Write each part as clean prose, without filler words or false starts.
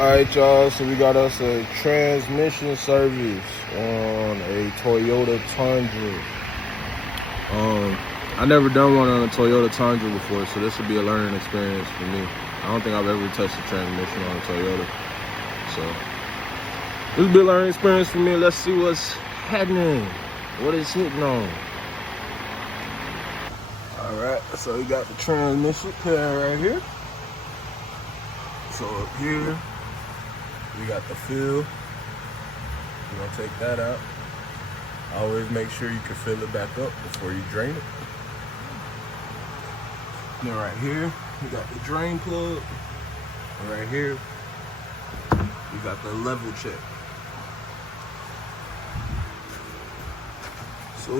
Alright y'all, so we got us a transmission service on a Toyota Tundra. I never done one on a Toyota Tundra before, so this will be a learning experience for me. I don't think I've ever touched a transmission on a Toyota. So this will be a learning experience for me. Let's see what's happening. What it's hitting on. Alright, so we got the transmission pair right here. So up here, we got the fill. We're gonna take that out. Always make sure you can fill it back up before you drain it. Then right here, we got the drain plug. And right here, we got the level check. So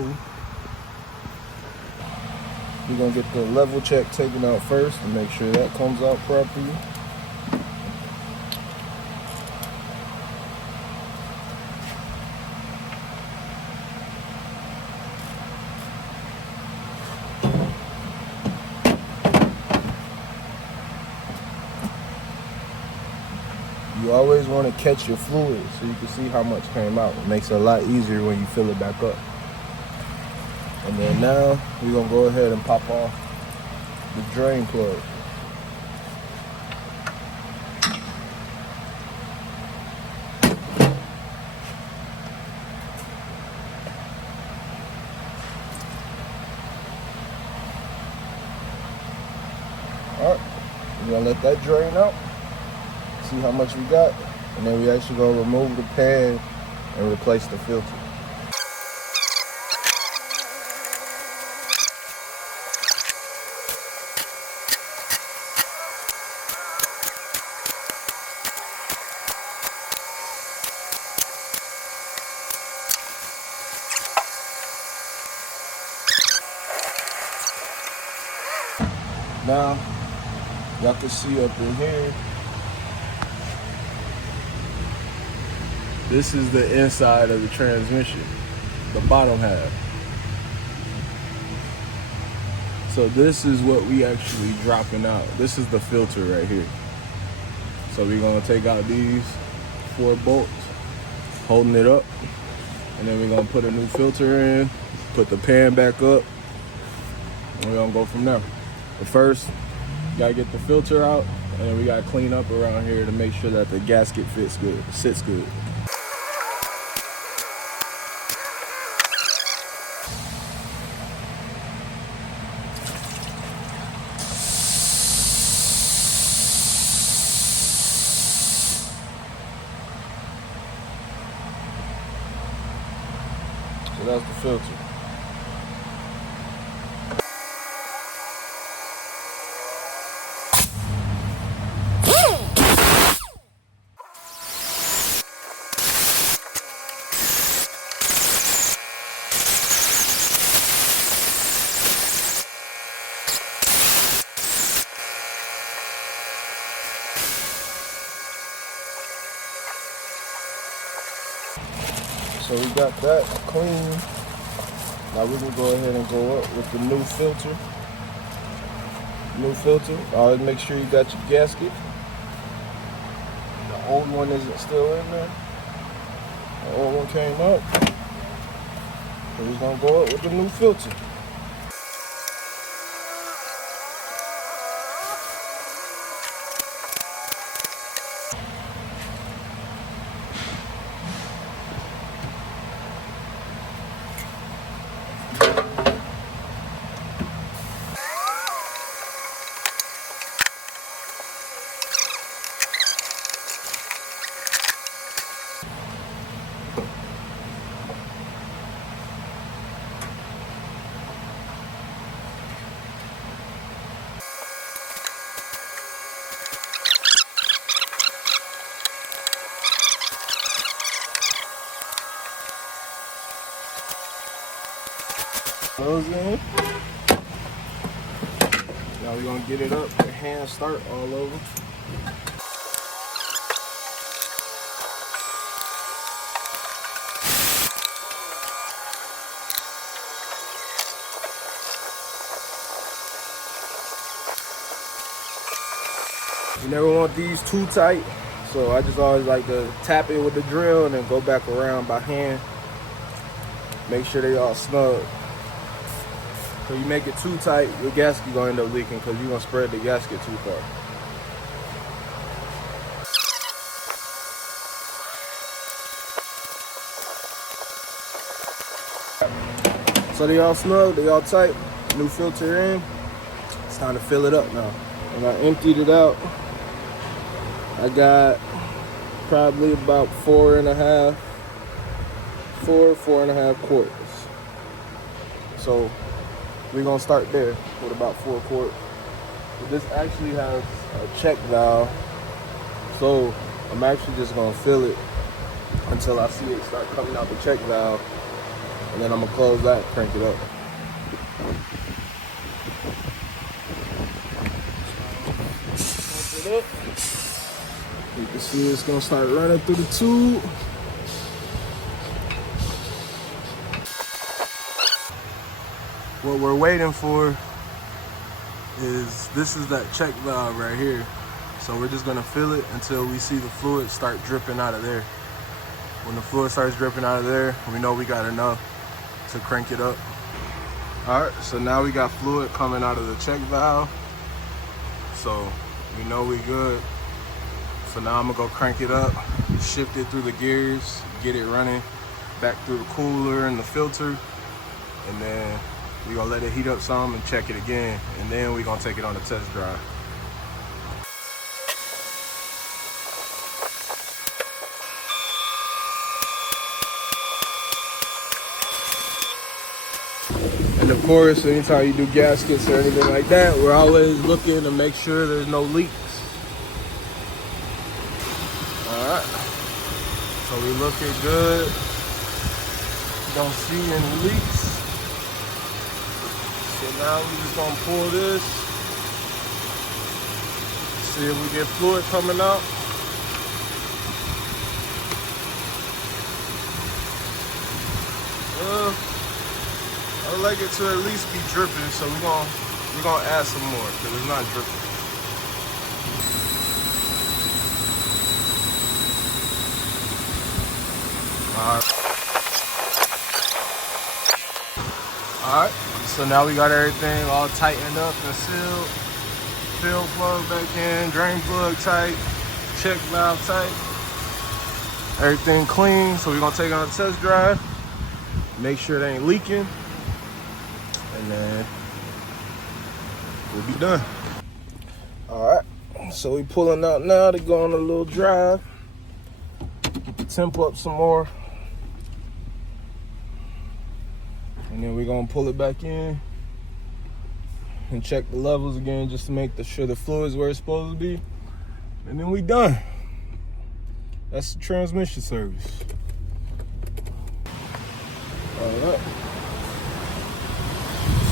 we're gonna get the level check taken out first and make sure that comes out properly. You always want to catch your fluid so you can see how much came out. It makes it a lot easier when you fill it back up. And then now we're gonna go ahead and pop off the drain plug. Alright, we're gonna let that drain out. See how much we got, and then we actually gonna remove the pan and replace the filter. Now, y'all can see up in here, this is the inside of the transmission, the bottom half. So this is what we actually dropping out. This is the filter right here. So we're gonna take out these 4 bolts, holding it up, and then we're gonna put a new filter in, put the pan back up, and we're gonna go from there. But first, you gotta get the filter out, and then we gotta clean up around here to make sure that the gasket sits good. So that's the filter. So we got that clean. Now we can go ahead and go up with the new filter. Always make sure you got your gasket. The old one isn't still in there. The old one came up. So we're gonna go up with the new filter. Those in. Now we're gonna get it up, the hand start all over. You never want these too tight, So I just always like to tap it with the drill and then go back around by hand. Make sure they all snug. So you make it too tight, your gasket gonna end up leaking because you're gonna spread the gasket too far. So they all snug, they all tight, new filter in. It's time to fill it up now. And I emptied it out. I got probably about 4.5 quarts. So we're gonna start there with about 4 quarts. But this actually has a check valve. So I'm actually just gonna fill it until I see it start coming out the check valve. And then I'm gonna close that and crank it up. Pump it up. You can see it's gonna start running through the tube. What we're waiting for is, this is that check valve right here. So we're just gonna fill it until we see the fluid start dripping out of there. When the fluid starts dripping out of there, we know we got enough to crank it up. All right, so now we got fluid coming out of the check valve. So we know we good. So now I'm gonna go crank it up, shift it through the gears, get it running back through the cooler and the filter. And then we're gonna let it heat up some and check it again. And then we're gonna take it on a test drive. And of course, anytime you do gaskets or anything like that, we're always looking to make sure there's no leaks. All right, so we looking good. Don't see any leaks. So now we're just gonna pull this, see if we get fluid coming out. I would like it to at least be dripping, so we're gonna add some more because it's not dripping. All right, so now we got everything all tightened up and sealed. Fill plug back in, drain plug tight, check valve tight. Everything clean, so we're gonna take it on a test drive. Make sure it ain't leaking. And then we'll be done. All right, so we pulling out now to go on a little drive. Get the temp up some more. And then we're gonna pull it back in and check the levels again just to make sure the fluid's where it's supposed to be. And then we done. That's the transmission service. All right.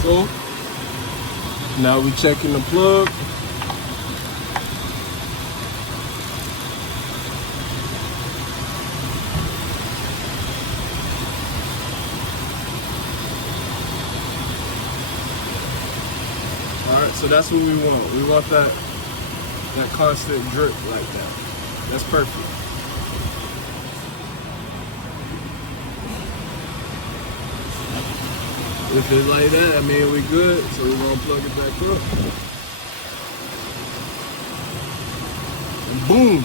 So now we checking the plug. All right, so that's what we want. We want that constant drip like that. That's perfect. If it's like that, I mean we good. So we're gonna plug it back up. And boom.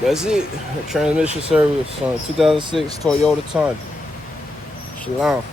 That's it. Transmission service on 2006 Toyota Tundra. Shalom.